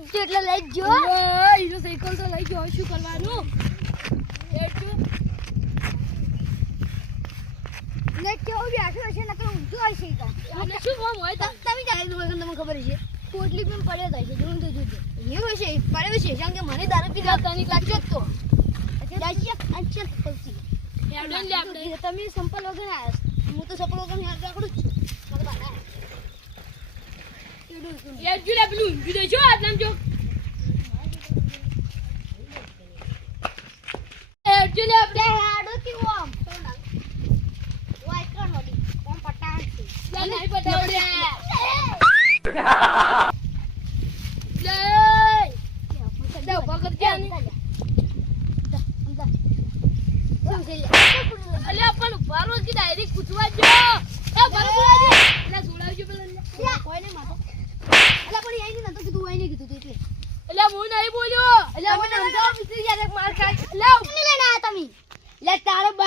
જ એટલે લઈ જ જો ઈનો સાયકલ તો લઈ ગયો શું કરવાનું. ને કેવો બેઠું હશે નકર ઊંધું હશે. આને શું ફોર્મ હોય તમે જાય તો તમને ખબર છે. પોટલી પણ પડ્યો થાય છે જોઉં તો જોજો. એવું હશે પડ્યો છે કારણ કે મને દારૂ પીધા. તને લાગ્યો જ તો. ને. તમે સંપલ વગર આવ્યા હું તો સંપલ વગર હેડ રાખડું છું. લે પેલું ઊંધું દેજો આટલામ જો હેડજો લે આપણે. હેડો કેવું આમ વાય કણ વળી કોણ પટાણ છે લે નહીં પટાવડે. લે. લે, ઊભા કરજે આને. અલ્યા પણ ઊભા રહો કે direct પૂછવા જ જો. એ ભરો પૂરા દે. અલ્યા જોડાવજો પેલા લે. અલ્યા હું નહીં બોલ્યો. અલ્યા તમે મને નંબર સમજાવો મિસ્ત્રી યાર એક માર ખાય. અલ્યા, લે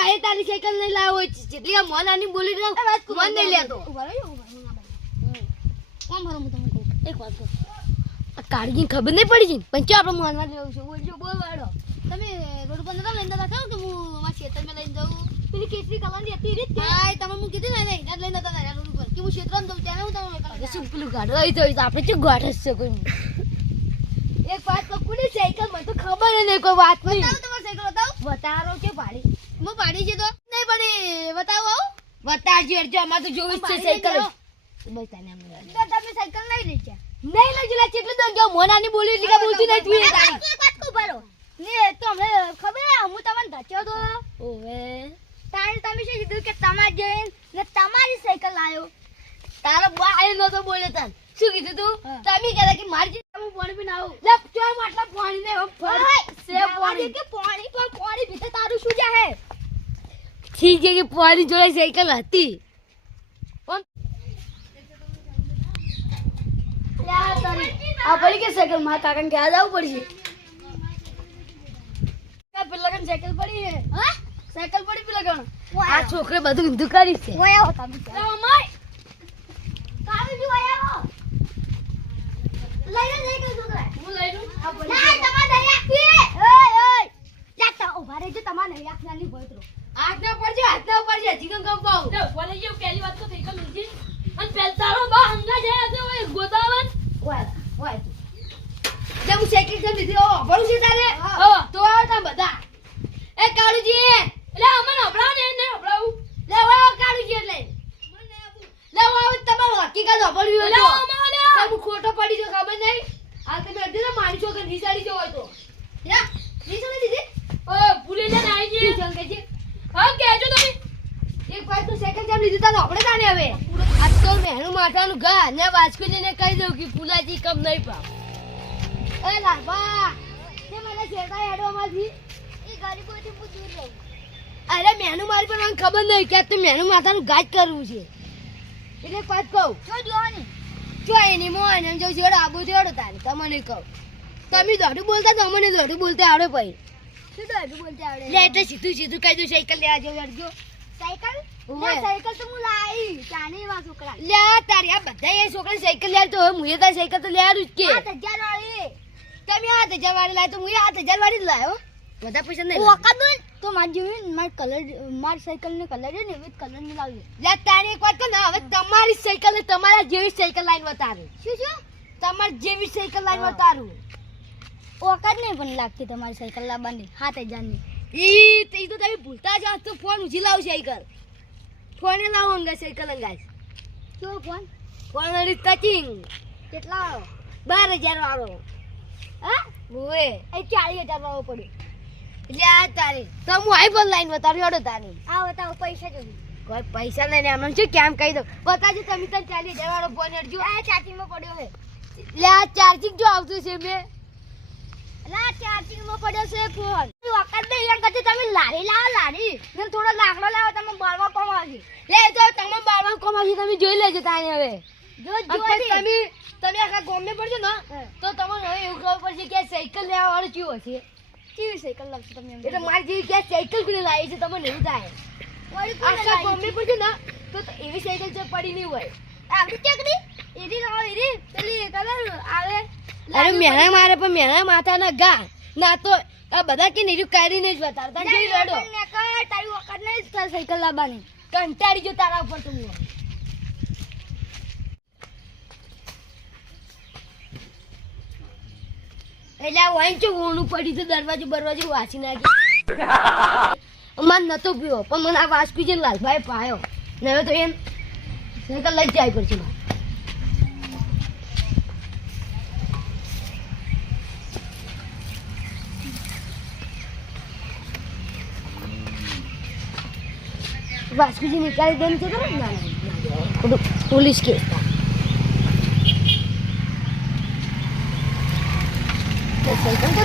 બાએ તારી સાયકલ નહીં લાવો જેટલી આ મોન આની બોલી રહ્યો મન નહીં લેતો. એક વાત કહું. આ કાળજી ખબર નહીં પડી છે પણ ચો આપણે મોનવા લેવું છે? બોલજો બોલ વાળો. તમે રોડ પર નતા લઈને જતા? કહો કે હું અમારા ખેતરમાં લઈને જાઉં? પેલી કેસરી કલરની હતી રીત હા તમે હું કીધું ને નહીં લઈને નતા રહ્યા રોડ ઉપર. કે હું ક્ષેત્રમાં જાઉં ત્યાં હું તમને શું પેલું ગાડો આવી તો આપણે શું ગાઢ છે કોઈ? એક વાત તો કુડી સાયકલ મને તો ખબર નહીં કોઈ વાત નહીં. બતાવો તમારી સાયકલ બતાવો. બતારો કે પાડી હું પાડી છે તો? નહીં પડી. બતાવો આવું. બતાવજો અરજો અમાર તો જોવી છે સાયકલ બતાને અમને તમે સાયકલ નહીં લઈ જા નહીં લઈ જલા કેટલું તો ગયો મોનાની બોલી લીધા બોલતી નહીં તું એક વાત કો ભરો ને તો અમને ખબર હે તમને ધચ્યો તો. ઓવે. તારે તમે શું કીધું કે તમારે જઈને ને તમારી સાયકલ લાયો? તારો બાય નતો બોલે તન. શું કીધું તું? તમે કહેતા કે મારી હું પાણી પીને આવું. લે ચોર માટલા પાણી ને સે પાણી. કે પાણી? પણ પાણી પીતે તારું શું જા હે ઠીક છે કે પાણી જોડે સાયકલ હતી આ પડી કે સાયકલમાં કાકા કે આજ આવવું પડશે આ પેલા કન સાયકલ પડી હે હા સાયકલ પડી પેલા કન આ છોકરે બધું ઊંધું કરી છે ઓય આવો તમે લે અમાય. કાવી જો આવો લઈ લે લઈ લે છોકરા હું લઈ લઉં. ના તમાર નહીં રાખી ઓય ઓય જાતા ઊભા રહેજો તમાર નહીં રાખનાની ભોતરો હાથ ના પડજે હાથ ના પડજે જીગન કંપાવ લે, ઊભા રહી જાઓ. પહેલી વાત તો સાયકલ ઊંધી. અને પેલ તારો બા હંગા જાય છે ઓય ગોદાવન. ઓય ઓય ઓ ભરું છે. લે લે ઓય તમારો હકીકત એટલે હોય તો આમાં ખોટો પડી જો ખબર નહીં આ તમે અડધી તો મારી છો કે નિસાડી જો હોય તો યા નિસાડી દીધી ઓય, ભૂલી જાય ને આઈ શું જઈએ. છે હા, કહેજો તમે. એક વાર સાયકલ કેમ લીધી તારે આપણે તાને હવે આજ તો મેનું માથાનું ઘા ને વાસ્કુજીને કહી દઉં કે પુલાજી કમ નહીં પાવ એ લાભા તે મને શેરતા હેડવામાંથી એ ગરીબોથી હું દૂર રહું. અરે મેનું મારી પણ મને ખબર નહીં કે તું મેનુ માથાનું ગાજ કરવું છે. એટલે એક કહું. જો જોવાની. જો એની મોન એને જો જોડો આબુ જોડો તારે તમને કહું. તમે દોઢું બોલતા તો અમને દોઢું બોલતા આવડે ભાઈ. શું દોઢું બોલતા આવડે? લે તો સીધું સીધું કહી દઉં સાયકલ લેવા જો અડજો સાયકલ? સાયકલ તો હું લાવી. ચાની માં છોકરા. લે તારી આ બધા એ છોકરા સાયકલ લેવા તો હું મુએ તારી સાયકલ તો લેવાનું જ કે. 8000 વાળી તમે 8000 વાળી લાવ્યો તો મુએ 8000 વાળી જ લાવ્યો. બધા પૈસા નહીં વખત દો તો માર જેવી માર કલર માર સાયકલ ને કલર ને એવી કલરની લાવી. લે તારી એક વાત કહું હવે તમારી સાયકલ ને તમારા જેવી સાયકલ લાઈન વતારું શું શું? તમારી જેવી સાયકલ લાઈન વતારું ઓકાત નહીં પણ લાગતી તમારી સાયકલ લાવવાની. હાથ હજારની ઈ તે તો તમે ભૂલતા જાવ તો ફોન ઉજી લાવ સાયકલ ફોને લાવો અંગા સાયકલ અંગાજ શું ફોન ફોન અડી ટચિંગ કેટલા બાર હજાર વાળો. હા? ઓએ એ ચાલીસ હજાર વાળો પડ્યો. એટલે આ તારી. તો હું આઈફોન લાઈન બતાવ્યો હડો તારી. આ બતાવો પૈસા જો કોઈ પૈસા નહીં આમ શું કેમ કહી દો બતાજો તમે તને ચાલીસ હજાર વાળો ફોન અડજો આ ચાર્જિંગમાં પડ્યો છે. એટલે આ ચાર્જિંગ જો આવતું છે મેં. લા ચાર્જિંગમાં પડ્યો છે ફોન. વખત નહીં એમ કરતી તમે લારી લાવો લારી. ને થોડો લાકડો લાવો તમે બારવા કોમ આવશે લે જો તમે બારવા કોમ આવશે તમે જોઈ લેજો તાને હવે. જો જો તમે તમે આખા ગોમે પડજો ને તો તમને હવે એવું ખબર પડશે કે સાયકલ લેવા વાળો ચીવો છે. કેવી સાયકલ લાગશે તમે એટલે મારી જેવી કે સાયકલ કોને લાવી છે તમને એવું થાય. આખા ગોમે પડજો ને તો એવી સાયકલ જે પડી નહીં હોય. આવડી ચકડી એરી લાવો એરી પેલી કલર આવે. અરે મેણા મારે પણ મેણા માથાના ગા ના તો આ બધા કે નીરું કાઢીને જ બતાડતા જોઈ રડો તારી વખત નહીં સાયકલ લાવવાની. કંટાળી જો તારા ઉપર તો. એટલે આ વાઈન ચો ઓનું પડી તો દરવાજો બરવાજો વાસી નાખી. મન નતો પીવો પણ મને આ વાસ પીજે લાલભાઈ પાયો. ને હવે તો એમ સાયકલ લઈ જાય પડશે મારે. વાસ્કુજી નીકાળી દેમ છે ના? Police case. સાયકલ તો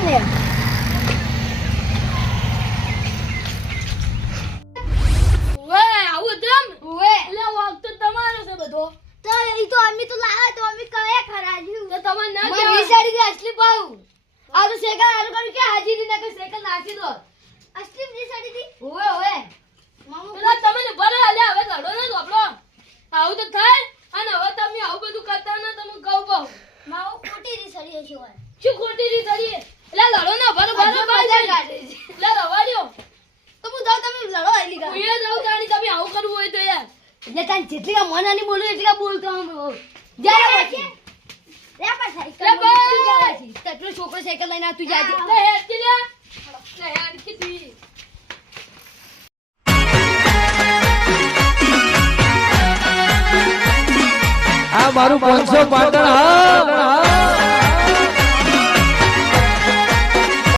ધોપડો આવું તો થાય અને હવે તમે આવું બધું કરતા ના તમે કહું કહું મામુ ખોટી રીસડી ઓય શું ખોટી રીત કરી એટલે લડો ના ભલે હજુ જાય. કાઢે છે. એટલે રવા તો હું જાઉં તમે લડો એલી હું એ જાઉં તાણી તમે આવું કરવું હોય તો યાર. એટલે તાન જેટલી કા મન આની બોલું એટલી કા બોલતો હું. જાય પછી. લે પણ સાયકલ લે છે. તેટલો છોકરો સાયકલ લઈને તું જાય લે હેતી લે. લે હેડ કીધી આ મારું પાંચસો પાટણ હા.